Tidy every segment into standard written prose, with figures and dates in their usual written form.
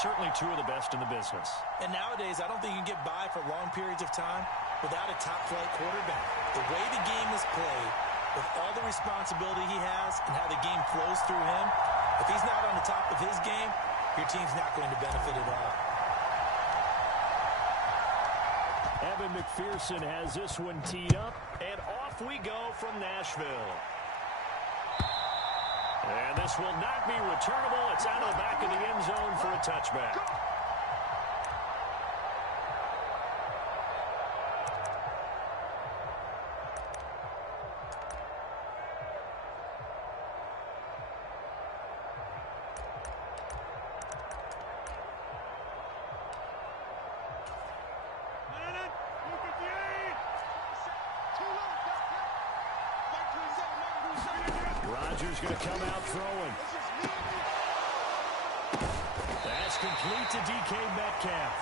certainly two of the best in the business. And nowadays, I don't think you can get by for long periods of time without a top-flight quarterback. The way the game is played, with all the responsibility he has and how the game flows through him, if he's not on the top of his game, your team's not going to benefit at all. Evan McPherson has this one teed up, and off we go from Nashville. And this will not be returnable. It's out of the back of the end zone for a touchback. Rodgers going to come out throwing. That's complete to DK Metcalf.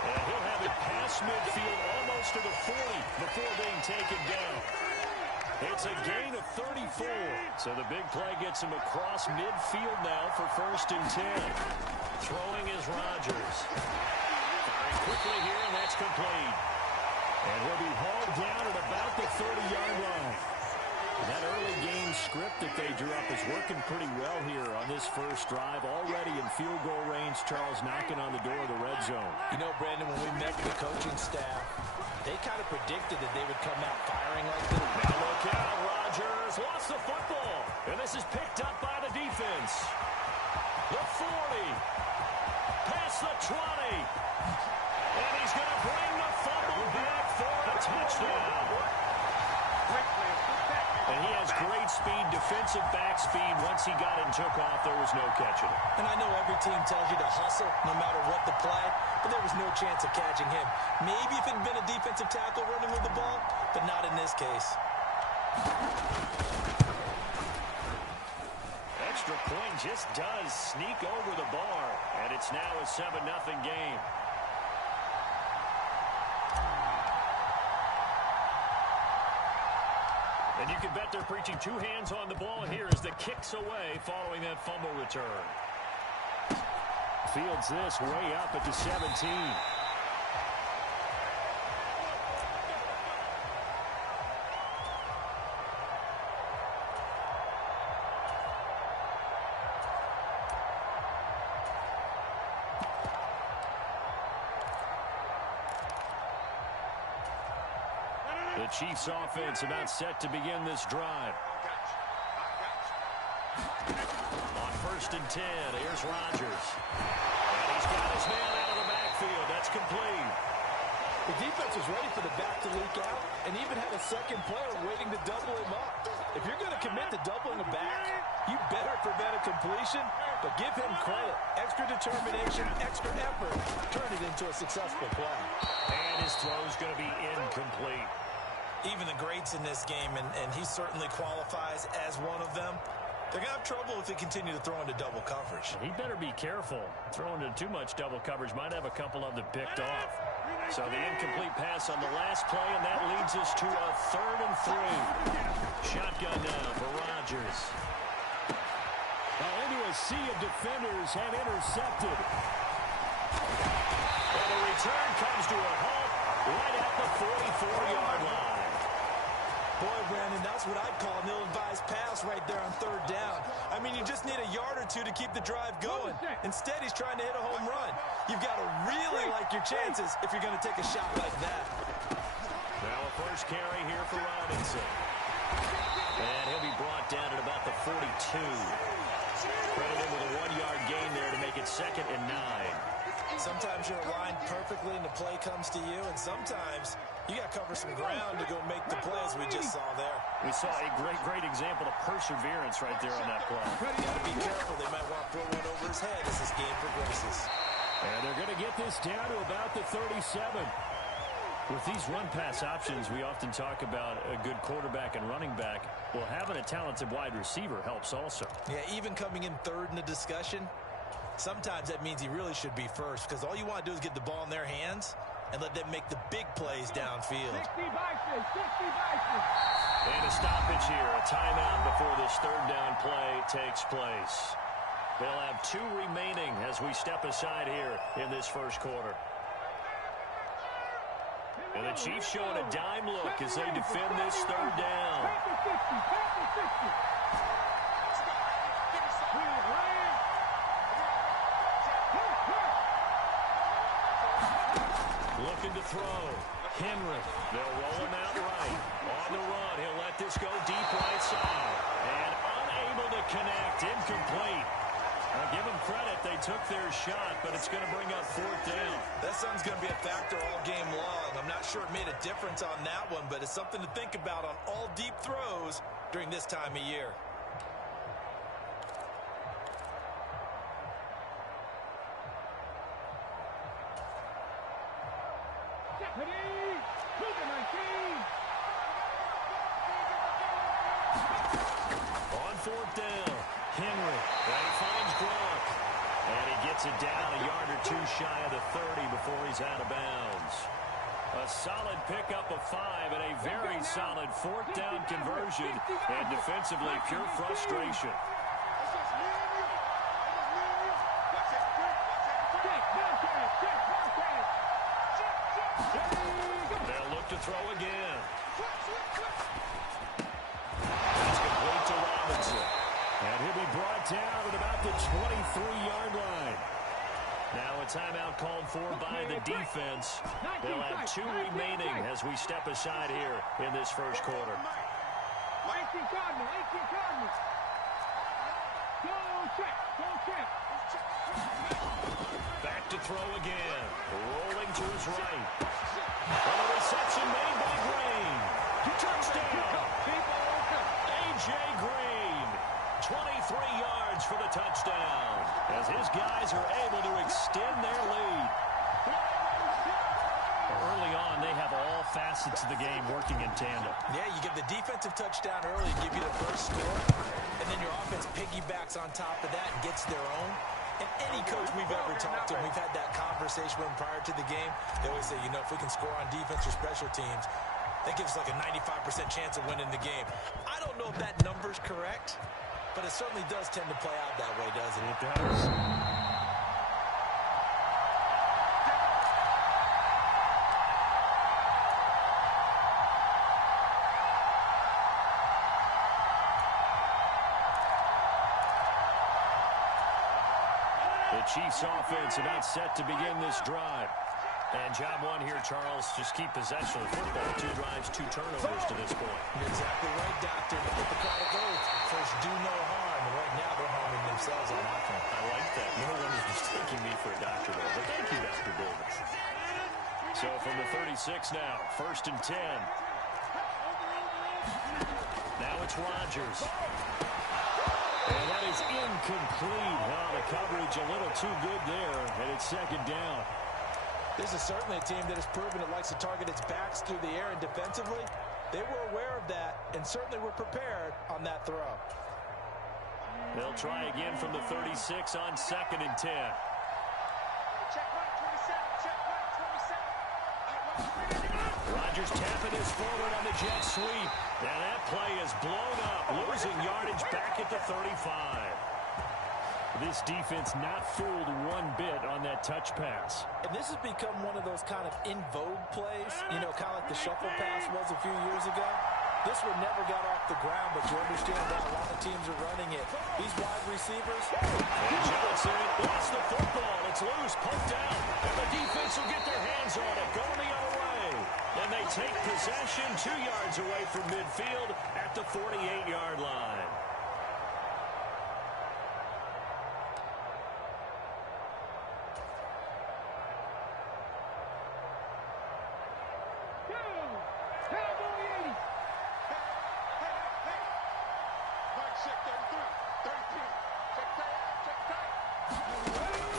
And he'll have it past midfield almost to the 40 before being taken down. It's a gain of 34. So the big play gets him across midfield now for 1st and 10. Throwing is Rodgers. Firing quickly here, and that's complete. And he'll be hauled down at about the 30-yard line. That early game script that they drew up is working pretty well here on this first drive. Already in field goal range, Charles knocking on the door of the red zone. You know, Brandon, when we met the coaching staff, they kind of predicted that they would come out firing like this. Now look out, Rodgers lost the football. And this is picked up by the defense. The 40. Past the 20. And he's going to bring the fumble back for a touchdown. And he has great speed, defensive back speed. Once he got it and took off, there was no catching it. And I know every team tells you to hustle no matter what the play, but there was no chance of catching him. Maybe if it had been a defensive tackle running with the ball, but not in this case. Extra point just does sneak over the bar, and it's now a 7-0 game. And you can bet they're preaching two hands on the ball here as the kick's away following that fumble return. Fields this way up at the 17. The Chiefs offense about set to begin this drive. On 1st and 10, here's Rodgers. And he's got his man out of the backfield. That's complete. The defense was ready for the back to leak out and even had a second player waiting to double him up. If you're going to commit to doubling a back, you better prevent a completion, but give him credit. Extra determination, extra effort, turn it into a successful play. And his throw's going to be incomplete. Even the greats in this game, and he certainly qualifies as one of them, they're going to have trouble if they continue to throw into double coverage. He better be careful. Throwing into too much double coverage might have a couple of them picked off. So the incomplete pass on the last play, and that leads us to a 3rd and 3. Shotgun now for Rodgers. Well, into a sea of defenders and intercepted. And the return comes to a halt right at the 44-yard line. Boy, Brandon, that's what I'd call an ill-advised pass right there on 3rd down. I mean, you just need a yard or two to keep the drive going. Instead, he's trying to hit a home run. You've got to really like your chances if you're going to take a shot like that. Now a first carry here for Robinson. And he'll be brought down at about the 42. Credited with a 1-yard gain there to make it 2nd and 9. Sometimes you're aligned perfectly and the play comes to you, and sometimes you got to cover some ground to go make the plays we just saw there. We saw a great example of perseverance right there on that play. You got to be careful. They might want to throw one over his head as this game progresses. And they're going to get this down to about the 37. With these run-pass options, we often talk about a good quarterback and running back. Well, having a talented wide receiver helps also. Yeah, even coming in 3rd in the discussion, sometimes that means he really should be first, because all you want to do is get the ball in their hands and let them make the big plays downfield. 60 boxes, 60 boxes. And a stoppage here, a timeout before this 3rd down play takes place. They'll have 2 remaining as we step aside here in this first quarter. And the Chiefs showing a dime look as they defend this third down. Looking to throw. Henry. They'll roll him out right. On the run, he'll let this go deep right side. And unable to connect. Incomplete. I'll give them credit. They took their shot, but it's going to bring up 4th down. That sun's going to be a factor all game long. I'm not sure it made a difference on that one, but it's something to think about on all deep throws during this time of year. On 4th down, Henry. And he finds Gronk. And he gets it down a yard or 2 shy of the 30 before he's out of bounds. A solid pickup of 5 and a very solid 4th down conversion. And defensively, pure frustration. They'll look to throw again. It's complete to Robinson. And he'll be brought down at about the 23-yard line. Now a timeout called for by the defense. They'll have 2 remaining as we step aside here in this first quarter. 18 Cardinals. Go check. Back to throw again. Rolling to his right. And a reception made by Green. Touchdown. A.J. Green. 23 yards for the touchdown. As his guys are able to extend their lead. Early on, they have all facets of the game working in tandem. Yeah, you give the defensive touchdown early, give you the first score, and then your offense piggybacks on top of that and gets their own. And any coach we've ever talked to, we've had that conversation with them prior to the game. They always say, if we can score on defense or special teams, that gives us like a 95% chance of winning the game. I don't know if that number's correct, but it certainly does tend to play out that way, doesn't it? It does. The Chiefs offense about set to begin this drive. And job 1 here, Charles, just keep possession of the football. 2 drives, 2 turnovers to this point. You're exactly right, Doctor. The Hippocratic Oath. First, do no harm. And right now, they're harming themselves on offense. I like that. No one is mistaking me for a doctor, though. But thank you, Dr. Golden. So from the 36 now, 1st and 10. Now it's Rodgers. And that is incomplete. Well, the coverage a little too good there, and it's 2nd down. This is certainly a team that has proven it likes to target its backs through the air, and defensively, they were aware of that and certainly were prepared on that throw. They'll try again from the 36 on 2nd and 10. Rodgers tapping this forward on the jet sweep. Now that play is blown up, losing yardage back at the 35. This defense not fooled one bit on that touch pass. And this has become one of those kind of in vogue plays, kind of like the shuffle pass was a few years ago. This one never got off the ground, but you understand that a lot of teams are running it. These wide receivers. And Johnson lost the football. It's loose, poked out, and the defense will get their hands on it, going the other way. And they take possession 2 yards away from midfield at the 48-yard line.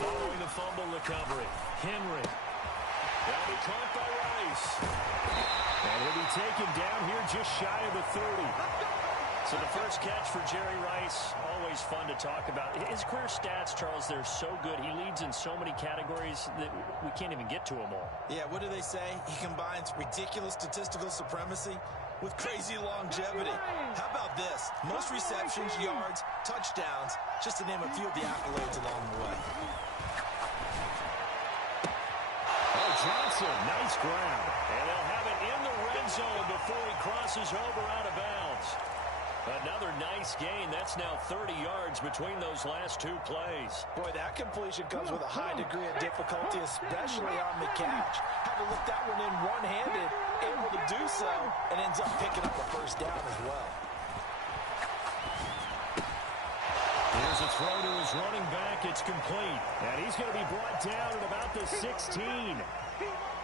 Following the fumble recovery, Henry. That'll be caught by Rice. And he'll be taken down here just shy of the 30. So the first catch for Jerry Rice, always fun to talk about. His career stats, Charles, they're so good. He leads in so many categories that we can't even get to them all. Yeah, what do they say? He combines ridiculous statistical supremacy with crazy longevity. How about this? Most receptions, yards, touchdowns, just to name a few of the accolades along the way. Oh, Johnson, nice grab. And they'll have it in the red zone before he crosses over out of bounds. Another nice gain. That's now 30 yards between those last two plays. Boy, that completion comes with a high degree of difficulty, especially on the catch. Had to lift that one in one-handed, able to do so, and ends up picking up a first down as well. Here's a throw to his running back. It's complete. And he's going to be brought down at about the 16.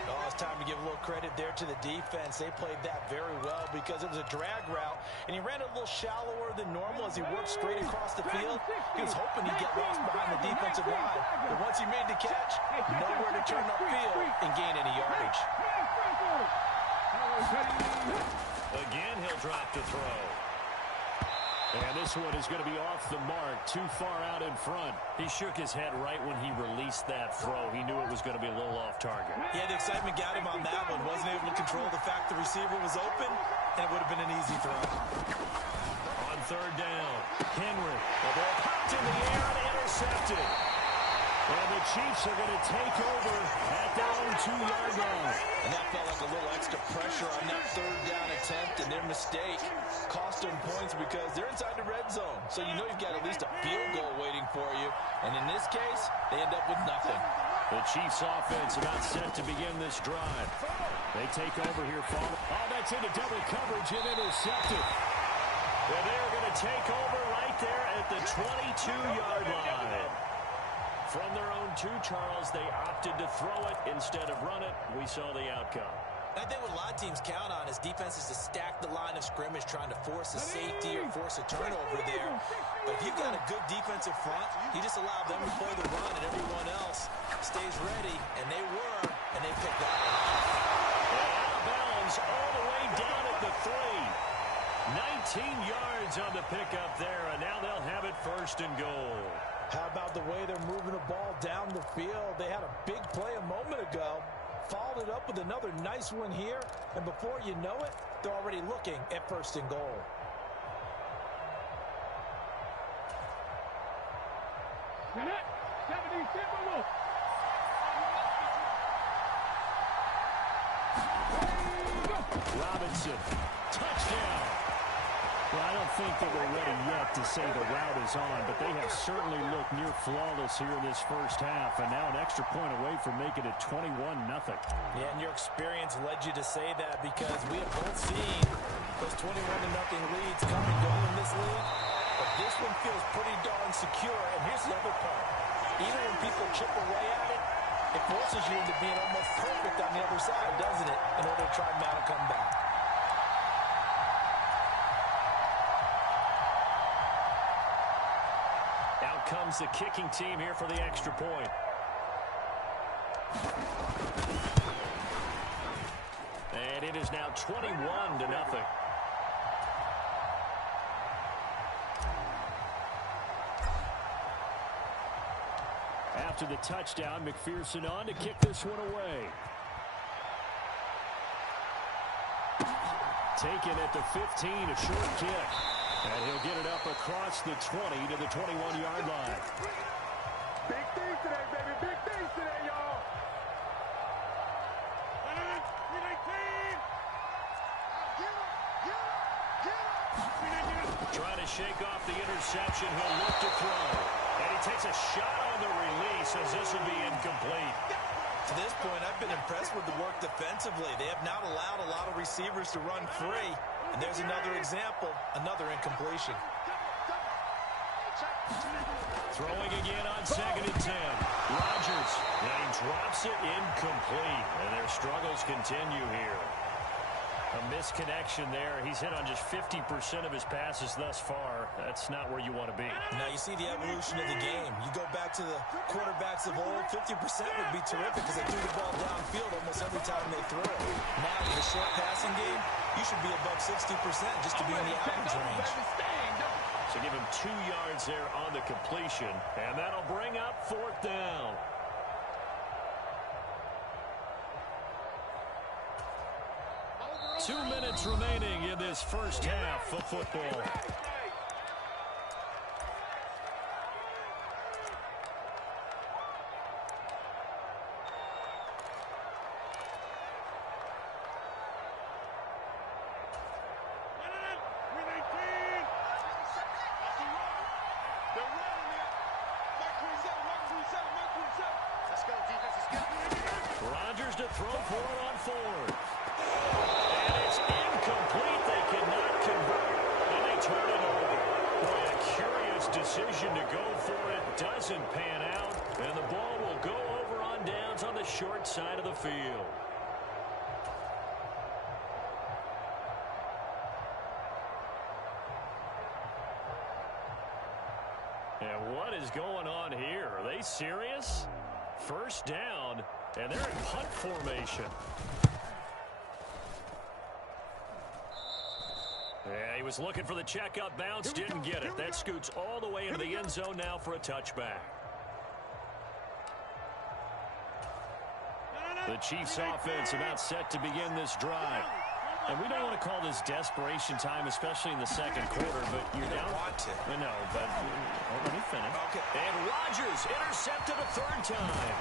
Oh, it's time to give a little credit there to the defense. They played that very well because it was a drag route, and he ran a little shallower than normal as he worked straight across the field. He was hoping he'd get lost behind the defensive line, but once he made the catch, nowhere to turn upfield and gain any yardage. Again, he'll drop the throw. And this one is going to be off the mark, too far out in front. He shook his head right when he released that throw. He knew it was going to be a little off target. Yeah, the excitement got him on that one. Wasn't able to control the fact the receiver was open, and it would have been an easy throw. On third down, Henry. The ball popped in the air and intercepted. And the Chiefs are going to take over at their own 2-yard line. And that felt like a little extra pressure on that third down attempt, and their mistake cost them points because they're inside the red zone. So you know you've got at least a field goal waiting for you. And in this case, they end up with nothing. The Chiefs offense about set to begin this drive. They take over here, Fall. Oh, that's into double coverage and intercepted. And they're going to take over right there at the 22-yard line. From their own 2, Charles, they opted to throw it instead of run it. We saw the outcome. I think what a lot of teams count on is defenses to stack the line of scrimmage, trying to force a safety or force a turnover there. But if you've got a good defensive front, you just allow them to play the run, and everyone else stays ready. And they were, and they picked that one off. And out of bounds all the way down at the 3. 19 yards on the pickup there, and now they'll have it first and goal. How about the way they're moving the ball down the field? They had a big play a moment ago. Followed it up with another nice one here. And before you know it, they're already looking at first and goal. Robinson, touchdown. Well, I don't think that we're ready yet to say the route is on, but they have certainly looked near flawless here in this first half, and now an extra point away from making it 21-0. Yeah, and your experience led you to say that because we have both seen those 21-0 leads come and go in this league, but this one feels pretty darn secure, and here's the other part. Even when people chip away at it, it forces you into being almost perfect on the other side, doesn't it, in order to try and mount a comeback. Comes the kicking team here for the extra point. And it is now 21-0. After the touchdown, McPherson on to kick this one away. Taken at the 15, a short kick. And he'll get it up across the 20 to the 21-yard line. Big things today, baby. Big things today, y'all. Trying to shake off the interception. He'll look to throw. And he takes a shot on the release as this will be incomplete. To this point, I've been impressed with the work defensively. They have not allowed a lot of receivers to run free. And there's another example, another incompletion. Throwing again on 2nd and 10. Rodgers, and he drops it incomplete. And their struggles continue here. A misconnection there. He's hit on just 50% of his passes thus far. That's not where you want to be. Now you see the evolution of the game. You go back to the quarterbacks of old, 50% would be terrific because they threw the ball downfield almost every time they throw it. Now in the short passing game, you should be above 60% just to be in the average range. So give him 2 yards there on the completion, and that'll bring up 4th down. Two minutes remaining in this first half of football. Rodgers to throw for it on 4th. And it's incomplete. They cannot convert, and they turn it over. Boy, a curious decision to go for it. Doesn't pan out, and the ball will go over on downs on the short side of the field. And what is going on here? Are they serious? First down, and they're in punt formation. Yeah, he was looking for the check-up bounce, didn't get it. That scoots all the way into the end zone now for a touchback. The Chiefs offense about set to begin this drive. And we don't want to call this desperation time, especially in the second quarter, but you're down. Want to. I know, but let me finish. Okay. And Rodgers intercepted a 3rd time.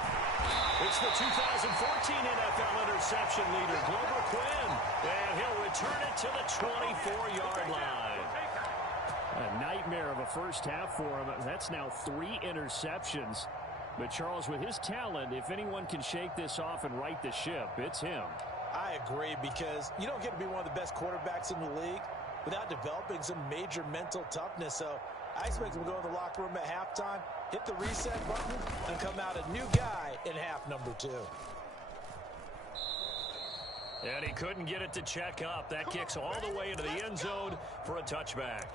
It's the 2014 NFL interception leader, Glover Quinn, and he'll return it to the 24-yard line. A nightmare of a first half for him. That's now 3 interceptions. But Charles, with his talent, if anyone can shake this off and right the ship, it's him. I agree, because you don't get to be one of the best quarterbacks in the league without developing some major mental toughness. So I expect him to go in the locker room at halftime, hit the reset button, and come out a new guy in half number 2. And he couldn't get it to check up. That kicks all the way into the end zone for a touchback.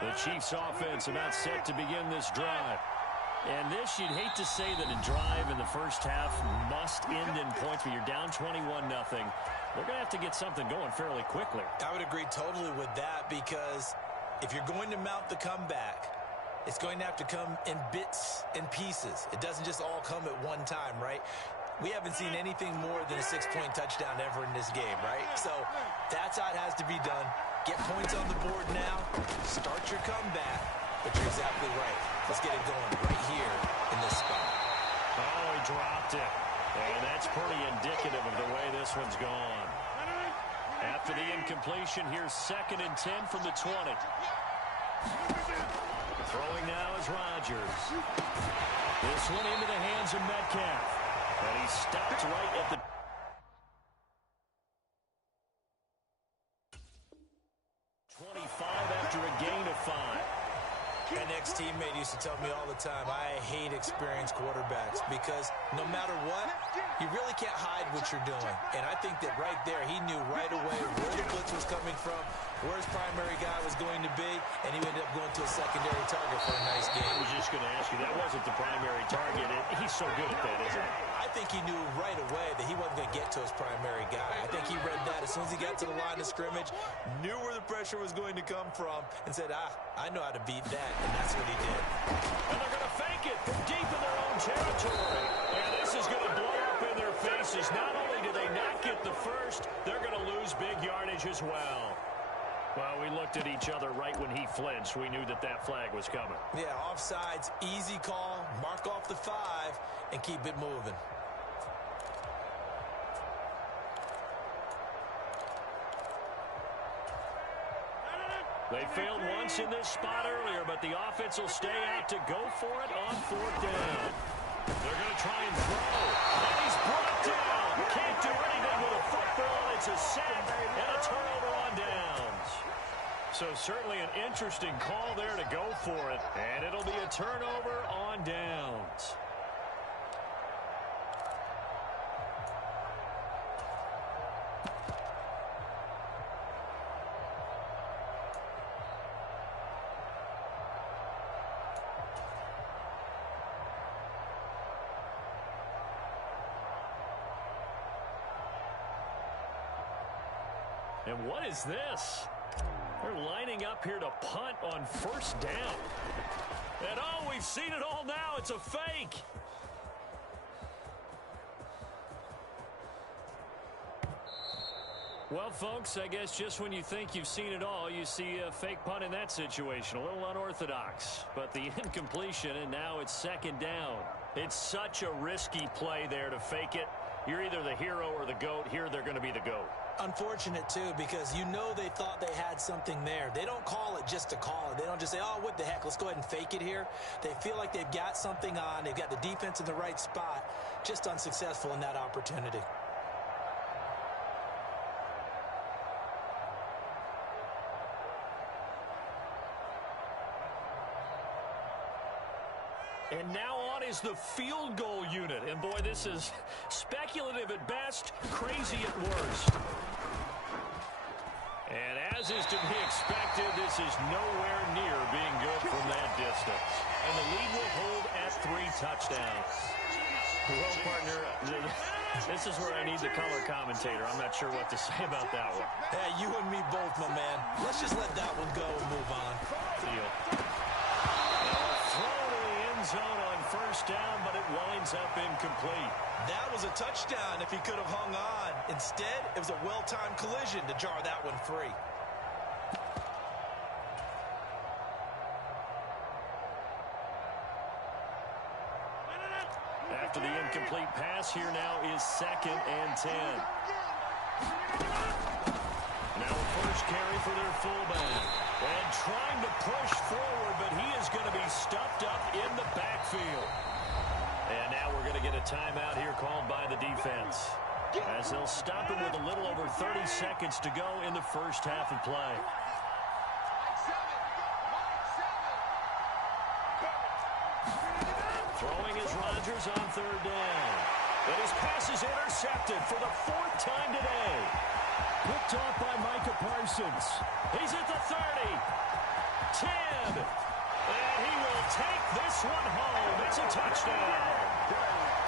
The Chiefs offense about set to begin this drive. And this, you'd hate to say that a drive in the first half must end in points, but you're down 21-0. They're going to have to get something going fairly quickly. I would agree totally with that, because if you're going to mount the comeback, it's going to have to come in bits and pieces. It doesn't just all come at one time, right? We haven't seen anything more than a 6-point touchdown ever in this game, right? So that's how it has to be done. Get points on the board now. Start your comeback. But you're exactly right. Let's get it going right here in this spot. Oh, he dropped it. And that's pretty indicative of the way this one's gone. After the incompletion, here's 2nd and 10 from the 20. Throwing now is Rodgers. This one into the hands of Metcalf. And he stopped right at the 25 after a gain of 5. An ex-teammate used to tell me all the time, I hate experienced quarterbacks, because no matter what, you really can't hide what you're doing. And I think that right there, he knew right away where the blitz was coming from, where his primary guy was going to be, and he ended up going to a secondary target for a nice game. I was just going to ask you, that wasn't the primary target. He's so good at that, isn't he? I think he knew right away that he wasn't going to get to his primary guy. I think he read that as soon as he got to the line of scrimmage, knew where the pressure was going to come from, and said, I know how to beat that, and that's what he did. And they're going to fake it from deep in their own territory. And this is going to blow up in their faces. Not only do they not get the first, they're going to lose big yardage as well. Well, we looked at each other right when he flinched. We knew that that flag was coming. Yeah, offsides, easy call, mark off the 5, and keep it moving. They failed once in this spot earlier, but the offense will stay out to go for it on 4th down. They're going to try and throw. And he's brought down. Can't do anything with a football. It's a sack and a turnover on downs. So certainly an interesting call there to go for it. And it'll be a turnover on downs. And what is this? They're lining up here to punt on 1st down. And oh, we've seen it all now. It's a fake. Well, folks, I guess just when you think you've seen it all, you see a fake punt in that situation. A little unorthodox. But the incompletion, and now it's 2nd down. It's such a risky play there to fake it. You're either the hero or the GOAT. Here, they're going to be the GOAT. Unfortunate, too, because you know they thought they had something there. They don't call it just to call it. They don't just say, oh, what the heck, let's go ahead and fake it here. They feel like they've got something on. They've got the defense in the right spot. Just unsuccessful in that opportunity. And now on is the field goal unit. And, boy, this is speculative at best, crazy at worst. And as is to be expected, this is nowhere near being good from that distance. And the lead will hold at 3 touchdowns. Well, partner, this is where I need the color commentator. I'm not sure what to say about that one. Hey, you and me both, my man. Let's just let that one go and move on. Deal. Zone on 1st down, but it winds up incomplete. That was a touchdown if he could have hung on. Instead, it was a well-timed collision to jar that one free. After the incomplete pass, here now is 2nd and 10. Now a first carry for their fullback. And trying to push forward, but he is going to be stuffed up in the backfield. And now we're going to get a timeout here called by the defense, as they'll stop him with a little over 30 seconds to go in the first half of play. Throwing is Rodgers on 3rd down. And his pass is intercepted for the 4th time today. Picked off by Micah Parsons. He's at the 30. 10. And he will take this one home. It's a touchdown.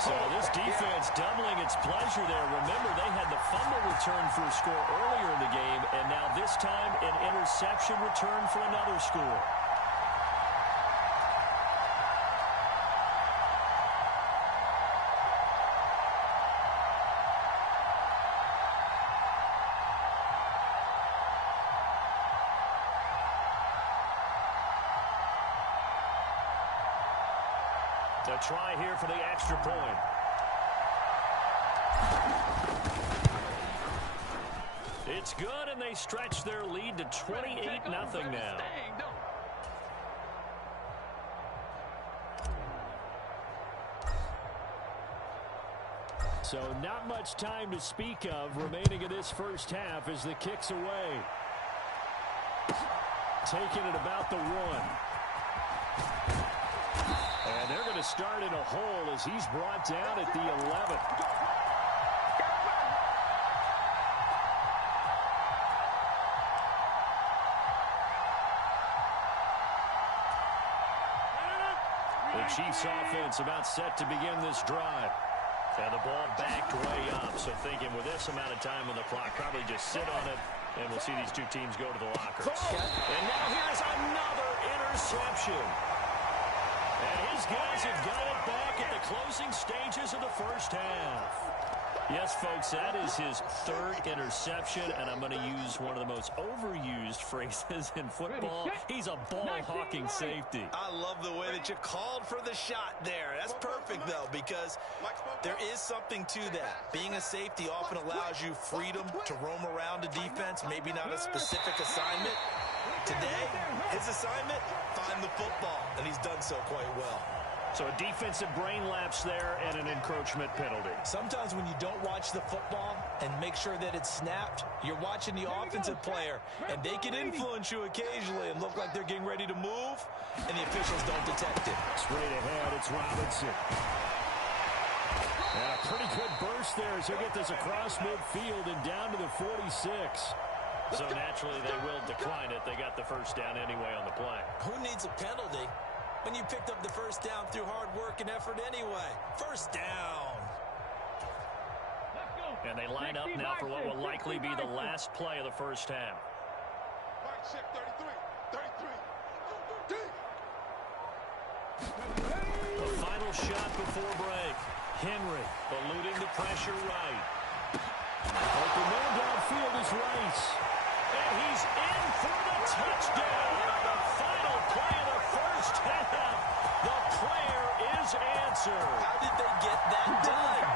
So this defense doubling its pleasure there. Remember, they had the fumble return for a score earlier in the game, and now this time an interception return for another score. To try here for the extra point. It's good, and they stretch their lead to 28-0 now. So not much time to speak of remaining in this first half as the kick's away. Taking it about the 1. And they're going to start in a hole as he's brought down at the 11. The Chiefs offense about set to begin this drive. And the ball backed way up. So thinking with this amount of time on the clock, probably just sit on it, and we'll see these two teams go to the lockers. And now here's another interception. And his guys have got it back at the closing stages of the first half. Yes, folks, that is his third interception, and I'm going to use one of the most overused phrases in football. He's a ball-hawking safety. I love the way that you called for the shot there. That's perfect, though, because there is something to that. Being a safety often allows you freedom to roam around a defense, maybe not a specific assignment. Today, his assignment, find the football, and he's done so quite well. So a defensive brain lapse there and an encroachment penalty. Sometimes when you don't watch the football and make sure that it's snapped, you're watching the offensive player, and they can influence you occasionally and look like they're getting ready to move, and the officials don't detect it. Straight ahead, it's Robinson. And a pretty good burst there as he'll get this across midfield and down to the 46. So naturally they will decline it. They got the first down anyway on the play. Who needs a penalty when you picked up the first down through hard work and effort anyway? First down. And they line up now for what will likely be the last play of the first half. The final shot before break. Henry eluding the pressure right. Open man downfield is Rice. And he's in for the touchdown on the final play of the first half. The prayer is answered. How did they get that done?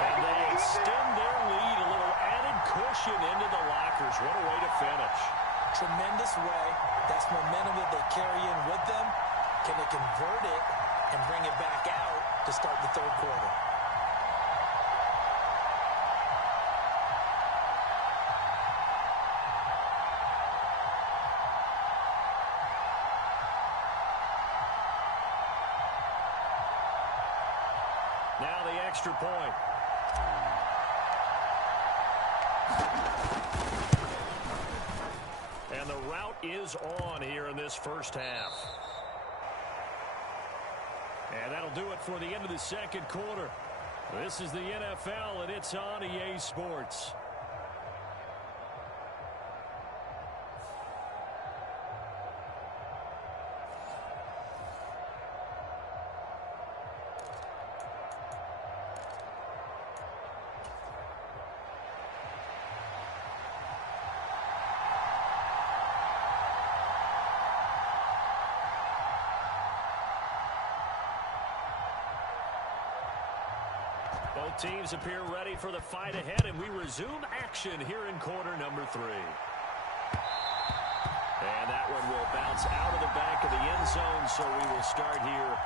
And they extend their lead, a little added cushion into the lockers. What a way to finish. Tremendous way. That's momentum that they carry in with them. Can they convert it and bring it back out to start the third quarter? Now the extra point. And the route is on here in this first half. And that'll do it for the end of the second quarter. This is the NFL, and it's on EA Sports. Both teams appear ready for the fight ahead, and we resume action here in quarter number 3. And that one will bounce out of the back of the end zone, so we will start here